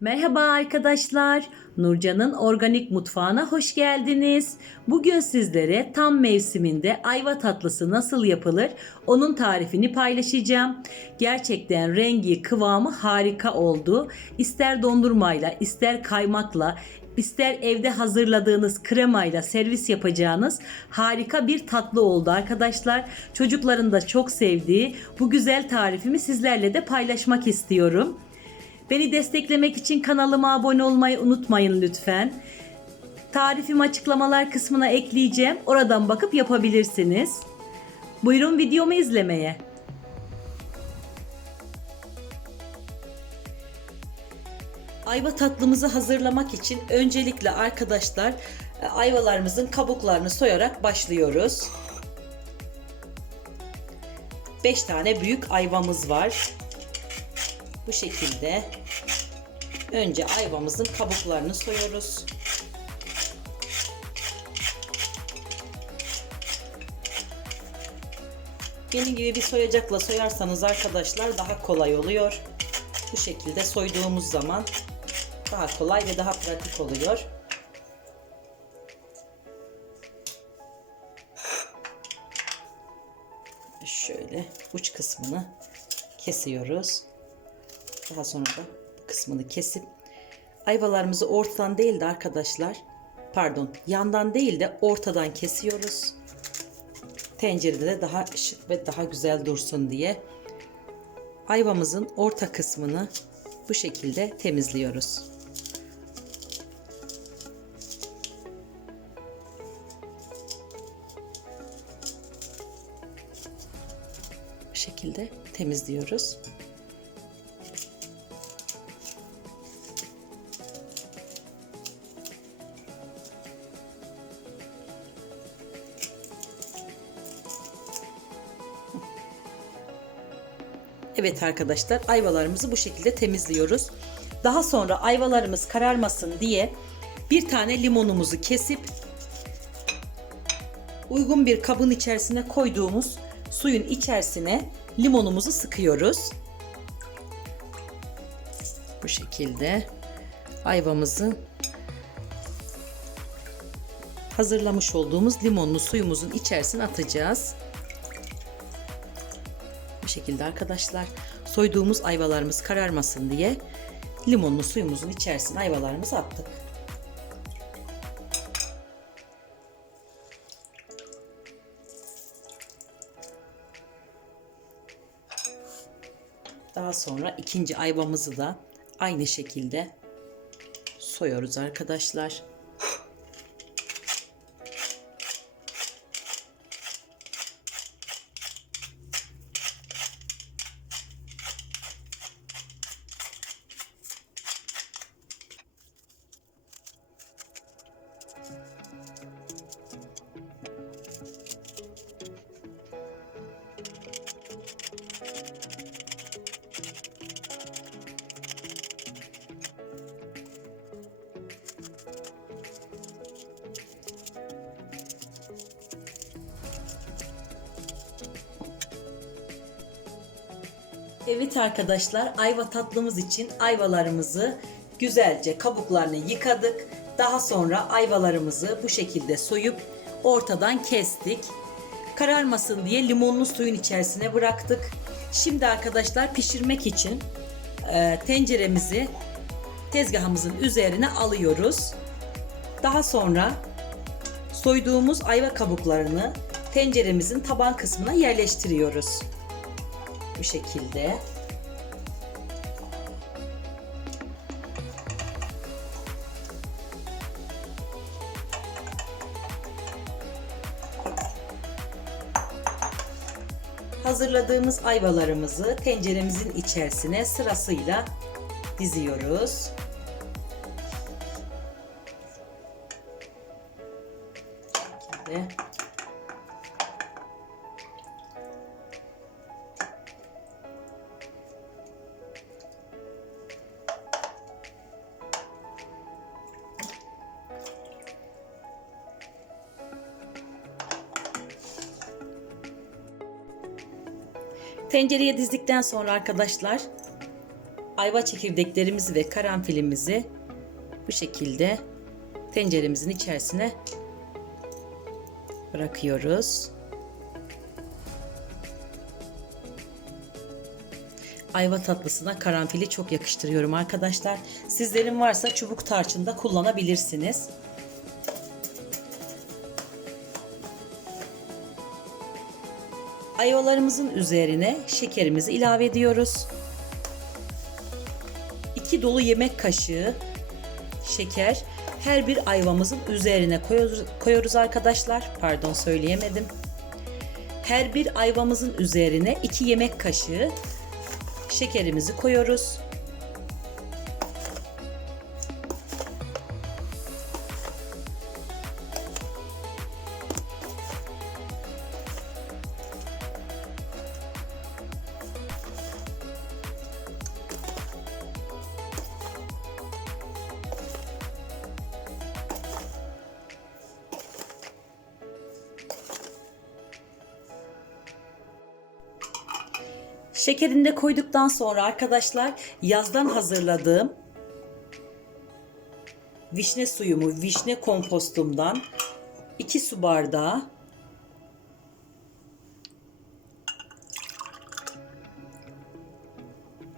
Merhaba arkadaşlar. Nurcan'ın organik mutfağına hoş geldiniz. Bugün sizlere tam mevsiminde ayva tatlısı nasıl yapılır onun tarifini paylaşacağım. Gerçekten rengi, kıvamı harika oldu. İster dondurmayla, ister kaymakla, ister evde hazırladığınız kremayla servis yapacağınız harika bir tatlı oldu arkadaşlar. Çocukların da çok sevdiği bu güzel tarifimi sizlerle de paylaşmak istiyorum. Beni desteklemek için kanalıma abone olmayı unutmayın lütfen. Tarifimi açıklamalar kısmına ekleyeceğim. Oradan bakıp yapabilirsiniz. Buyurun videomu izlemeye. Ayva tatlımızı hazırlamak için öncelikle arkadaşlar e, ayvalarımızın kabuklarını soyarak başlıyoruz. 5 tane büyük ayvamız var. Bu şekilde önce ayvamızın kabuklarını soyuyoruz. Benim gibi bir soyacakla soyarsanız arkadaşlar daha kolay oluyor. Bu şekilde soyduğumuz zaman daha kolay ve daha pratik oluyor. Şöyle uç kısmını kesiyoruz. Daha sonra da kısmını kesip ayvalarımızı ortadan değil de arkadaşlar pardon yandan değil de ortadan kesiyoruz. Tencerede de daha şık ve daha güzel dursun diye ayvamızın orta kısmını bu şekilde temizliyoruz. Bu şekilde temizliyoruz. Evet arkadaşlar ayvalarımızı bu şekilde temizliyoruz. Daha sonra ayvalarımız kararmasın diye bir tane limonumuzu kesip uygun bir kabın içerisine koyduğumuz suyun içerisine limonumuzu sıkıyoruz. Bu şekilde ayvamızı hazırlamış olduğumuz limonlu suyumuzun içerisine atacağız. Şekilde arkadaşlar soyduğumuz ayvalarımız kararmasın diye limonlu suyumuzun içerisine ayvalarımızı attık. Daha sonra ikinci ayvamızı da aynı şekilde soyuyoruz arkadaşlar. Evet arkadaşlar ayva tatlımız için ayvalarımızı güzelce kabuklarını yıkadık. Daha sonra ayvalarımızı bu şekilde soyup ortadan kestik. Kararmasın diye limonlu suyun içerisine bıraktık. Şimdi arkadaşlar pişirmek için e, tenceremizi tezgahımızın üzerine alıyoruz. Daha sonra soyduğumuz ayva kabuklarını tenceremizin taban kısmına yerleştiriyoruz bu şekilde. Hazırladığımız ayvalarımızı tenceremizin içerisine sırasıyla diziyoruz. Bu Tencereye dizdikten sonra arkadaşlar ayva çekirdeklerimizi ve karanfilimizi bu şekilde tenceremizin içerisine bırakıyoruz. Ayva tatlısına karanfili çok yakıştırıyorum arkadaşlar. Sizlerin varsa çubuk tarçında kullanabilirsiniz. Ayvalarımızın üzerine şekerimizi ilave ediyoruz. 2 dolu yemek kaşığı şeker her bir ayvamızın üzerine koyuyoruz, arkadaşlar. Pardon söyleyemedim. Her bir ayvamızın üzerine 2 yemek kaşığı şekerimizi koyuyoruz. Şekerini de koyduktan sonra arkadaşlar yazdan hazırladığım vişne suyumu, vişne kompostumdan 2 su bardağı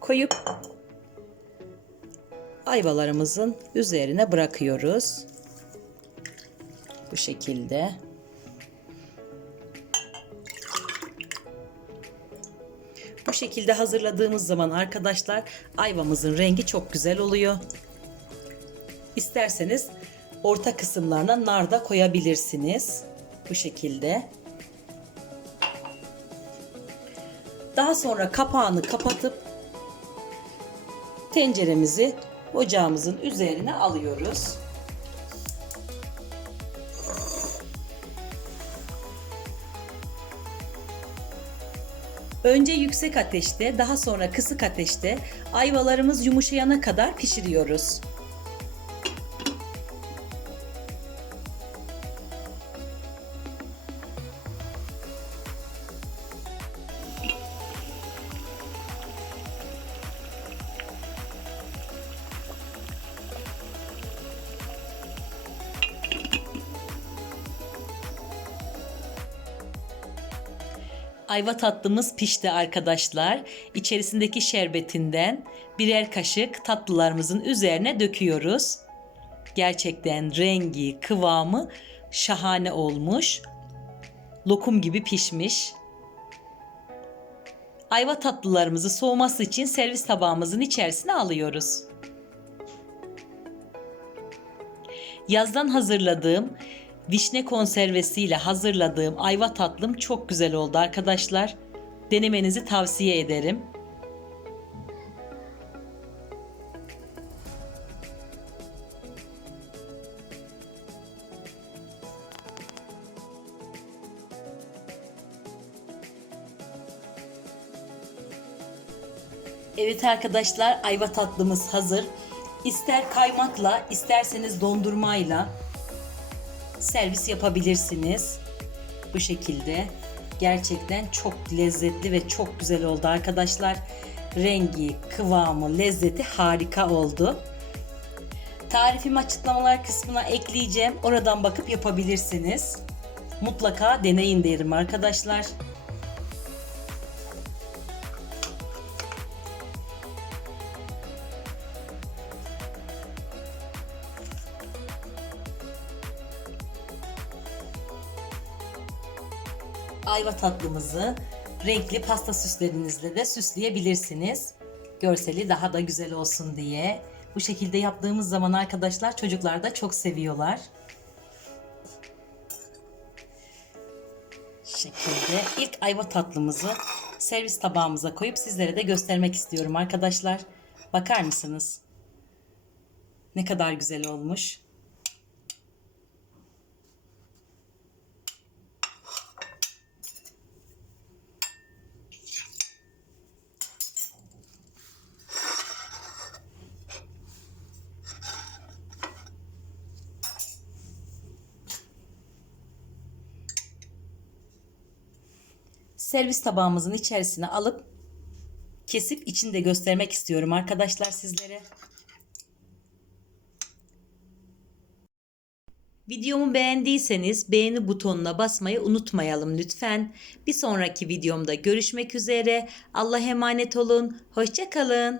koyup ayvalarımızın üzerine bırakıyoruz. Bu şekilde. Şekilde hazırladığımız zaman arkadaşlar ayvamızın rengi çok güzel oluyor. İsterseniz orta kısımlarına nar da koyabilirsiniz. Bu şekilde. Daha sonra kapağını kapatıp tenceremizi ocağımızın üzerine alıyoruz. Önce yüksek ateşte, daha sonra kısık ateşte ayvalarımız yumuşayana kadar pişiriyoruz. Ayva tatlımız pişti arkadaşlar. İçerisindeki şerbetinden birer kaşık tatlılarımızın üzerine döküyoruz. Gerçekten rengi, kıvamı şahane olmuş. Lokum gibi pişmiş. Ayva tatlılarımızı soğuması için servis tabağımızın içerisine alıyoruz. Yazdan hazırladığım vişne konservesiyle hazırladığım ayva tatlım çok güzel oldu arkadaşlar. Denemenizi tavsiye ederim. Evet arkadaşlar ayva tatlımız hazır. İster kaymakla isterseniz dondurmayla servis yapabilirsiniz. Bu şekilde gerçekten çok lezzetli ve çok güzel oldu arkadaşlar. Rengi, kıvamı, lezzeti harika oldu. Tarifimi açıklamalar kısmına ekleyeceğim. Oradan bakıp yapabilirsiniz. Mutlaka deneyin derim arkadaşlar. Ayva tatlımızı renkli pasta süslerinizle de süsleyebilirsiniz. Görseli daha da güzel olsun diye. Bu şekilde yaptığımız zaman arkadaşlar çocuklar da çok seviyorlar. şekilde ilk ayva tatlımızı servis tabağımıza koyup sizlere de göstermek istiyorum arkadaşlar. Bakar mısınız? Ne kadar güzel olmuş. Servis tabağımızın içerisine alıp kesip içini de göstermek istiyorum arkadaşlar sizlere. Videomu beğendiyseniz beğeni butonuna basmayı unutmayalım lütfen. Bir sonraki videomda görüşmek üzere. Allah'a emanet olun. Hoşçakalın.